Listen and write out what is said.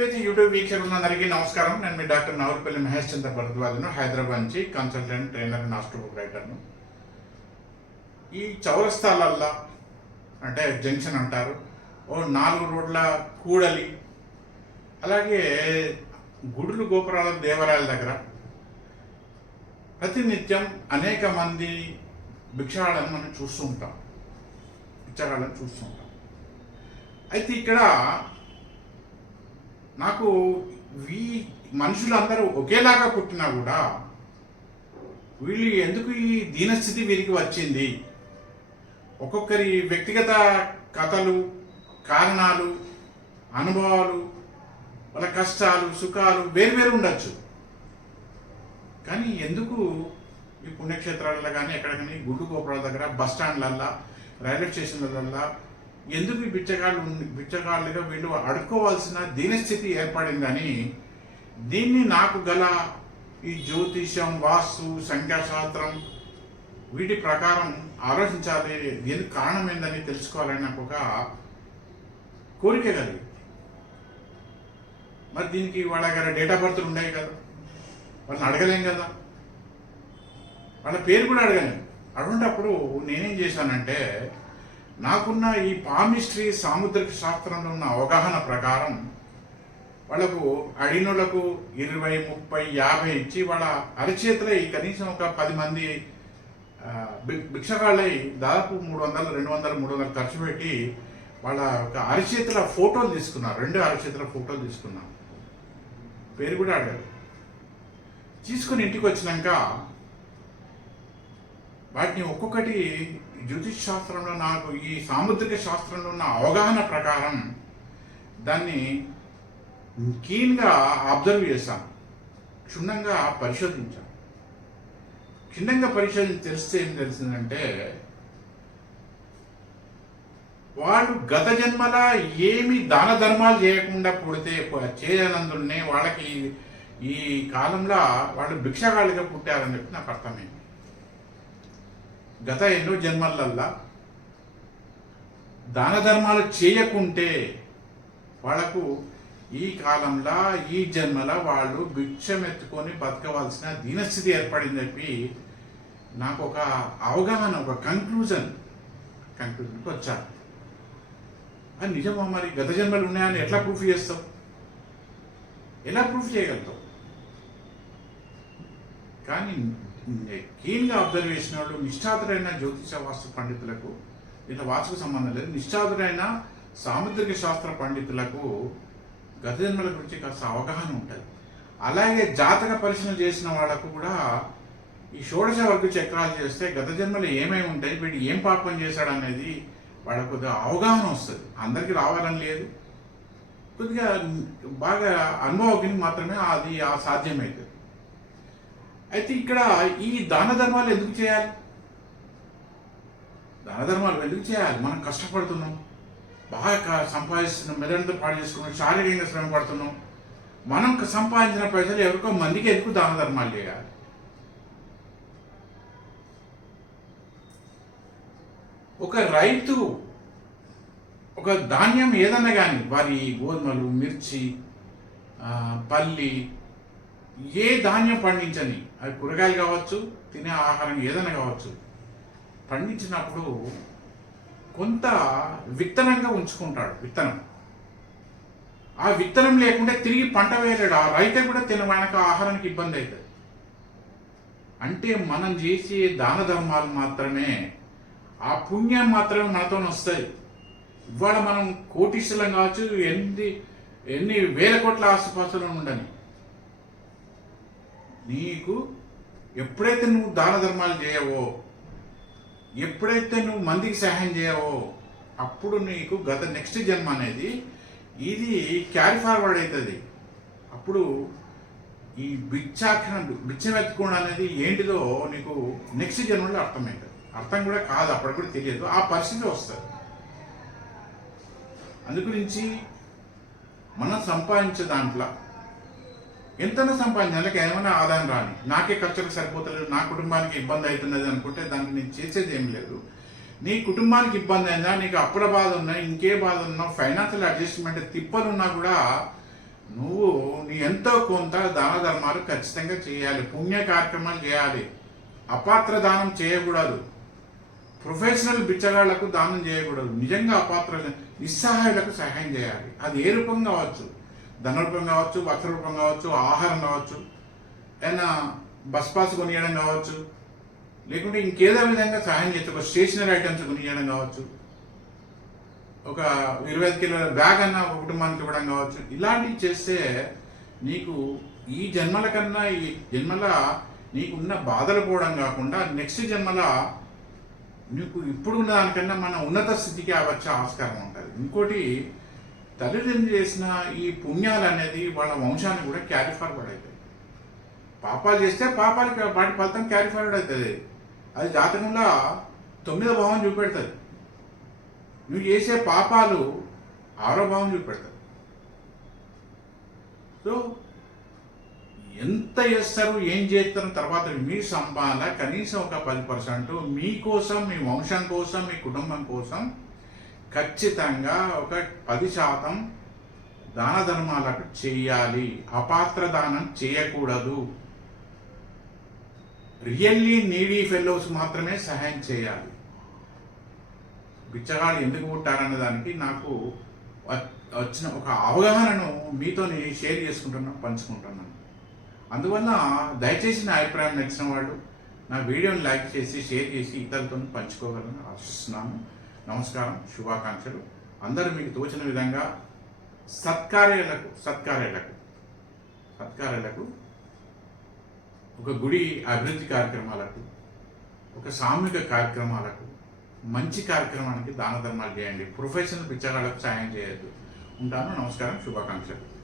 రైతుపేజీ YouTube వీక్షకులందరికీ నమస్కారం. నేను మీ డాక్టర్ నవరపల్లి మహేష్ చంద్ర భరద్వాజను హైదరాబాద్ నుంచి కన్సల్టెంట్ ట్రైనర్ నాస్ట్రోబుక్ రైటర్ను ఈ చౌరస్థలల్లో అంటే జంక్షన్ అంటారు. ఓ నాలుగు రోడ్ల కూడలి. అలాగే గుడులు గోపురాల దేవాలయాల దగ్గర ప్రతినిత్యం అనేక మంది భిక్షాలను మనం చూస్తూ ఉంటాం. బిచ్చగాళ్ళని చూస్తూ ఉంటాం. అయితే ఇక్కడ నాకు వీ మనుషులందరూ ఒకేలాగా పుట్టినా కూడా వీళ్ళు ఎందుకు ఈ దీనస్థితి వీరికి వచ్చింది? ఒక్కొక్కరి వ్యక్తిగత కథలు కారణాలు అనుభవాలు వాళ్ళ కష్టాలు సుఖాలు వేరు వేరు ఉండొచ్చు. కానీ ఎందుకు ఈ పుణ్యక్షేత్రాలలో కానీ ఎక్కడ కానీ గుడ్డు గోపురాల దగ్గర బస్ స్టాండ్లల్లా రైల్వే స్టేషన్లల్లో ఎందుకు ఈ బిచ్చగాళ్ళు ఉంది- బిచ్చగాళ్ళుగా వీళ్ళు అడుక్కోవాల్సిన దీనస్థితి ఏర్పడిందని దీన్ని నాకు గల ఈ జ్యోతిషం వాస్తు సంఖ్యాశాస్త్రం వీటి ప్రకారం ఆలోచించాలి. దీనికి కారణం ఏందని తెలుసుకోవాలని నాకు ఒక కోరిక కలిగింది. మరి దీనికి వాళ్ళ దగ్గర డేట్ ఆఫ్ బర్త్లు ఉన్నాయి కదా. వాళ్ళని అడగలేం కదా. వాళ్ళ పేరు కూడా అడగలేం. అటువంటప్పుడు నేనేం చేశానంటే నాకున్న ఈ పామిస్ట్రీ సాముద్రిక శాస్త్రంలో ఉన్న అవగాహన ప్రకారం వాళ్ళకు అడినులకు ఇరవై ముప్పై యాభై ఇచ్చి వాళ్ళ అరచేతులై కనీసం ఒక పది మంది భిక్షగాళ్ళై దాదాపు మూడు వందలు రెండు వందలు మూడు వందలు ఖర్చు పెట్టి వాళ్ళ ఒక అరచేతుల ఫోటోలు తీసుకున్నారు. రెండు అరచేతుల ఫోటోలు తీసుకున్నాను పేరు కూడా అడగదు తీసుకుని ఇంటికి వచ్చినాక వాటిని ఒక్కొక్కటి జ్యోతిష్ శాస్త్రంలో నాకు ఈ సాముద్రిక శాస్త్రంలో ఉన్న అవగాహన ప్రకారం దాన్ని కీన్గా అబ్జర్వ్ చేశాను. క్షుణ్ణంగా పరిశోధించాను. క్షుణ్ణంగా పరిశోధించి తెలిస్తే ఏం తెలిసిందంటే వాళ్ళు గత జన్మల ఏమి దాన ధర్మాలు చేయకుండా పుడితే చేయనందునే వాళ్ళకి ఈ- ఈ కాలంలో వాళ్ళు భిక్షగాళ్ళుగా పుట్టారని చెప్పి నాకు అర్థమైంది. గత ఎన్నో జన్మలల్లా దాన ధర్మాలు చేయకుంటే వాళ్ళకు ఈ కాలంలో ఈ జన్మల వాళ్ళు భిక్షమెత్తుకొని బతకవలసిన దీనస్థితి ఏర్పడింది చెప్పి నాకు ఒక అవగాహన ఒక కంక్లూజన్ కంక్లూజన్కి వచ్చాను. అది నిజమా మరి? గత జన్మలు ఉన్నాయని ఎట్లా ప్రూఫ్ చేస్తావు? ఎలా ప్రూఫ్ చేయగలుగుతావు? కానీ కీన్గా అబ్జర్వ్ చేసిన వాళ్ళు నిష్ఠాతురైన జ్యోతిష వాస్తు పండితులకు వీళ్ళ వాసుకు సంబంధం లేదు నిష్ఠాతురైన సాముద్రిక శాస్త్ర పండితులకు గత జన్మల గురించి కాస్త అవగాహన ఉంటుంది. అలాగే జాతక పరిశీలన చేసిన వాళ్ళకు కూడా ఈ షోడశ వర్గ చక్రాలు చేస్తే గత జన్మలు ఏమేమి ఉంటాయి వీడు ఏం పాపం చేశాడు అనేది వాళ్ళకు కొద్దిగా అవగాహన వస్తుంది. అందరికీ రావాలని లేదు. కొద్దిగా బాగా అనుభవజ్ఞుని మాత్రమే అది సాధ్యమవుతుంది అయితే ఇక్కడ ఈ దాన ధర్మాలు ఎందుకు చేయాలి? దాన ధర్మాలు ఎందుకు చేయాలి? మనం కష్టపడుతున్నాం. బాగా సంపాదిస్తున్న సంపాదిస్తున్నాం. మెదడుతో పాడు చేసుకున్నాం. శారీరకంగా శ్రమ పడుతున్నాం. మనం సంపాదించిన పైసలు ఎవరికో మందికి ఎందుకు దాన ధర్మాలు చేయాలి? ఒక రైతు ఒక ధాన్యం ఏదన్నా కానీ వారి గోధుమలు మిర్చి పల్లి ఏ ధాన్యం పండించని? అది కూరగాయలు కావచ్చు తినే ఆహారం ఏదైనా కావచ్చు. పండించినప్పుడు కొంత విత్తనంగా ఉంచుకుంటాడు విత్తనం. ఆ విత్తనం లేకుంటే తిరిగి పంట వేయలేడు. ఆ రైతే కూడా తిన మనకు ఆహారానికి ఇబ్బంది అవుతుంది అంటే మనం చేసే దాన ధర్మాలు మాత్రమే ఆ పుణ్యం మాత్రమే మనతో వస్తాయి. ఇవాళ మనం కోటీశ్వరం కావచ్చు ఎన్ని ఎన్ని వేల కోట్ల ఆస్తుపాస్తులు ఉండని నీకు ఎప్పుడైతే నువ్వు దాన ధర్మాలు చేయవో ఎప్పుడైతే నువ్వు మందికి సహాయం చేయవో అప్పుడు నీకు గత నెక్స్ట్ జన్మ అనేది ఇది క్యారీ ఫార్వర్డ్ అవుతుంది. అప్పుడు ఈ బిచ్చాఖన బిచ్చం ఎత్తుకోవడం అనేది ఏంటిదో నీకు నెక్స్ట్ జన్మలో అర్థమవుతుంది. అర్థం కూడా కాదు అప్పుడు కూడా తెలియదు. ఆ పరిస్థితి వస్తుంది. అందుగురించి మనం సంపాదించే దాంట్లో ఎంతైనా సంపాదించాలి ఏమైనా ఆదాయం రాని నాకే ఖర్చులకు సరిపోతలేదు నా కుటుంబానికి ఇబ్బంది అవుతున్నది అనుకుంటే దానికి నేను చేసేది ఏం లేదు. నీ కుటుంబానికి ఇబ్బంది అయిందా నీకు అప్పుల బాధ ఉన్నా ఇంకే బాధ ఉన్నా ఫైనాన్షియల్ అడ్జస్ట్మెంట్ తిప్పలున్నా కూడా నువ్వు నీ ఎంతో కొంత దాన ధర్మాలు ఖచ్చితంగా చేయాలి పుణ్య కార్యక్రమాలు చేయాలి. అపాత్ర దానం చేయకూడదు. ప్రొఫెషనల్ బిచ్చగాళ్ళకు దానం చేయకూడదు. నిజంగా అపాత్ర నిస్సహాయులకు సహాయం చేయాలి. అది ఏ రూపంగా కావచ్చు? ధనరూపం కావచ్చు వస్త్ర రూపం కావచ్చు ఆహారం కావచ్చు ఏదైనా బస్ పాస్ కొనియడం కావచ్చు లేకుంటే ఇంకేదో విధంగా సహాయం చేయొచ్చు ఒక స్టేషనరీ ఐటమ్స్ కొనియడం కావచ్చు ఒక ఇరవై ఐదు కిలోల బ్యాగ్ అన్న ఒక కుటుంబానికి ఇవ్వడం కావచ్చు ఇలాంటివి చేస్తే నీకు ఈ జన్మల కన్నా ఈ జన్మల నీకున్న బాధలు పోవడం కాకుండా నెక్స్ట్ జన్మల నీకు ఇప్పుడున్న దానికన్నా మన ఉన్నత స్థితికి వచ్చే ఆస్కారం ఉంటుంది. ఇంకోటి తల్లిదండ్రులు చేసిన ఈ పుణ్యాలు అనేది వాళ్ళ వంశాన్ని కూడా క్యారీ ఫార్వర్డ్ అవుతాయి. పాపాలు చేస్తే పాపాలకి వాటి ఫలితం క్యారీ ఫార్వర్డ్ అవుతుంది. అది జాతకంలో తొమ్మిదో భావం చూపెడుతుంది. నువ్వు చేసే పాపాలు ఆరో భావం చూపెడతారు సో ఎంత చేస్తారు ఏం చేస్తారు తర్వాత మీ సంపాదన కనీసం ఒక పది పర్సెంట్ మీకోసం మీ వంశం కోసం మీ కుటుంబం కోసం ఖచ్చితంగా ఒక పది శాతం దాన ధర్మాలకు చేయాలి. అపాత్ర దానం చేయకూడదు. రియల్లీ నీడీ ఫెలోస్ మాత్రమే సహాయం చేయాలి. బిచ్చగాళ్ళు ఎందుకు పుట్టారన్న దానికి నాకు వచ్చిన ఒక అవగాహనను మీతో నేను షేర్ చేసుకుంటున్నాను పంచుకుంటున్నాను అందువల్ల దయచేసి నా అభిప్రాయం నచ్చిన వాళ్ళు నా వీడియోని లైక్ చేసి షేర్ చేసి ఇతరులతో పంచుకోగలని ఆశిస్తున్నాను. నమస్కారం శుభాకాంక్షలు. అందరూ మీకు తోచిన విధంగా సత్కార్యాలకు సత్కార్యాలకు సత్కార్యాలకు ఒక గుడి అభివృద్ధి కార్యక్రమాలకు ఒక సామూహిక కార్యక్రమాలకు మంచి కార్యక్రమానికి దాన ధర్మాలు చేయండి. ప్రొఫెషనల్ పిచ్చగాళ్ళకు సాయం చేయొద్దు. ఉంటాను. నమస్కారం. శుభాకాంక్షలు.